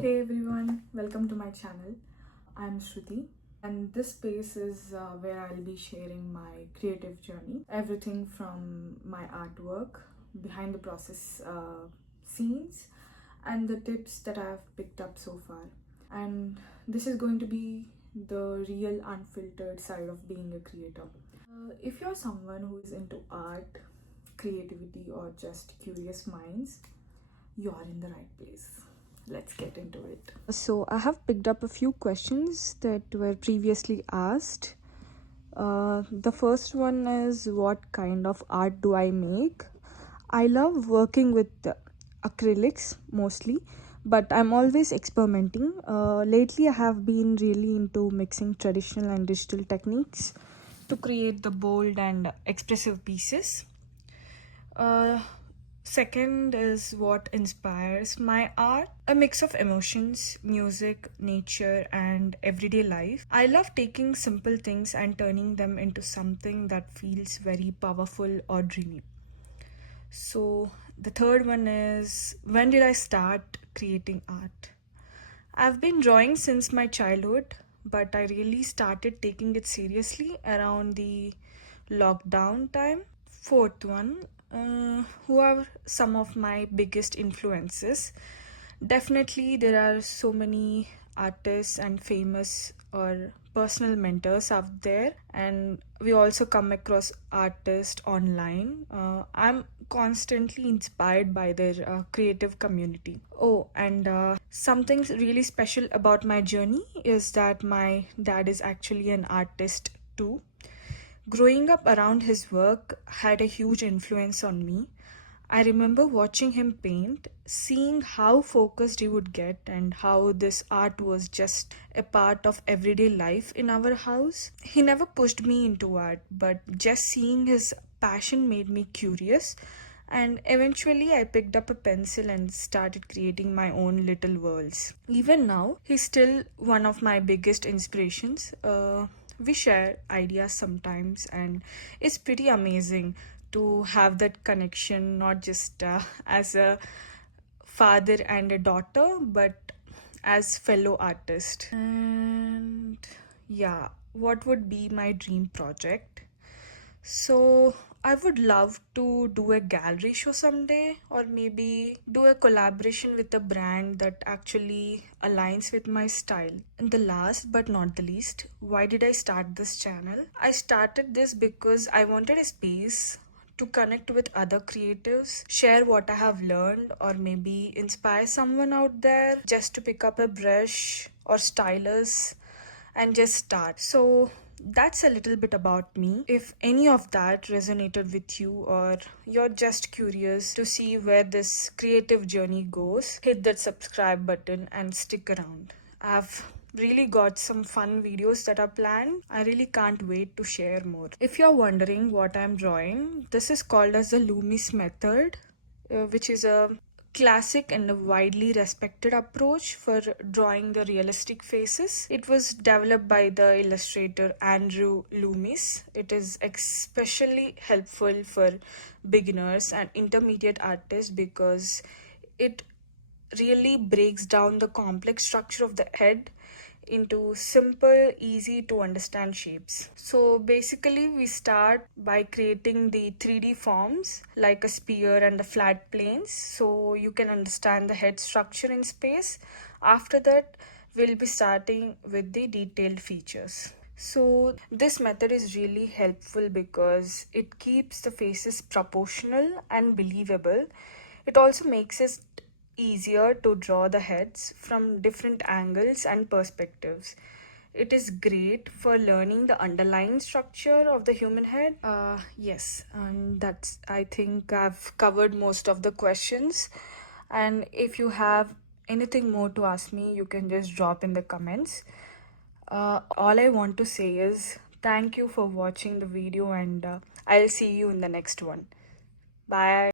Hey everyone, welcome to my channel. I'm Sruthi, and this space is where I'll be sharing my creative journey. Everything from my artwork, behind the process scenes, and the tips that I've picked up so far. And this is going to be the real unfiltered side of being a creator. If you're someone who is into art, creativity, or just curious minds, you're in the right place. Let's get into it. So, I have picked up a few questions that were previously asked. The first one is, what kind of art do I make? I love working with acrylics mostly, but I'm always experimenting. Lately, I have been really into mixing traditional and digital techniques to create the bold and expressive pieces. Uh, Second is, what inspires my art? A mix of emotions, music, nature, and everyday life. I love taking simple things and turning them into something that feels very powerful or dreamy. So, the third one is, when did I start creating art? I've been drawing since my childhood, but I really started taking it seriously around the lockdown time. Fourth one, who are some of my biggest influences? Definitely, there are so many artists and famous or personal mentors out there, and we also come across artists online. I'm constantly inspired by their creative community. Oh, and something really special about my journey is that my dad is actually an artist too. Growing up around his work had a huge influence on me. I remember watching him paint, seeing how focused he would get, and how this art was just a part of everyday life in our house. He never pushed me into art, but just seeing his passion made me curious. And eventually, I picked up a pencil and started creating my own little worlds. Even now, he's still one of my biggest inspirations. We share ideas sometimes, and it's pretty amazing to have that connection, not just as a father and a daughter, but as fellow artists. And yeah, what would be my dream project? So, I would love to do a gallery show someday, or maybe do a collaboration with a brand that actually aligns with my style. And the last but not the least, why did I start this channel? I started this because I wanted a space to connect with other creatives, share what I have learned, or maybe inspire someone out there just to pick up a brush or stylus and just start. So that's a little bit about me. If any of that resonated with you, or you're just curious to see where this creative journey goes, hit that subscribe button and stick around. I've really got some fun videos that are planned. I really can't wait to share more. If you're wondering what I'm drawing, this is called as the Loomis method, which is a classic and a widely respected approach for drawing the realistic faces. It was developed by the illustrator Andrew Loomis. It is especially helpful for beginners and intermediate artists because it really breaks down the complex structure of the head into simple, easy to understand shapes. So basically, we start by creating the 3D forms like a sphere and the flat planes so you can understand the head structure in space. After that, we'll be starting with the detailed features. So, this method is really helpful because it keeps the faces proportional and believable. It also makes it easier to draw the heads from different angles and perspectives. It is great for learning the underlying structure of the human head. Yes, and that's, I think I've covered most of the questions. And if you have anything more to ask me, you can just drop in the comments. All I want to say is thank you for watching the video, and I'll see you in the next one. Bye.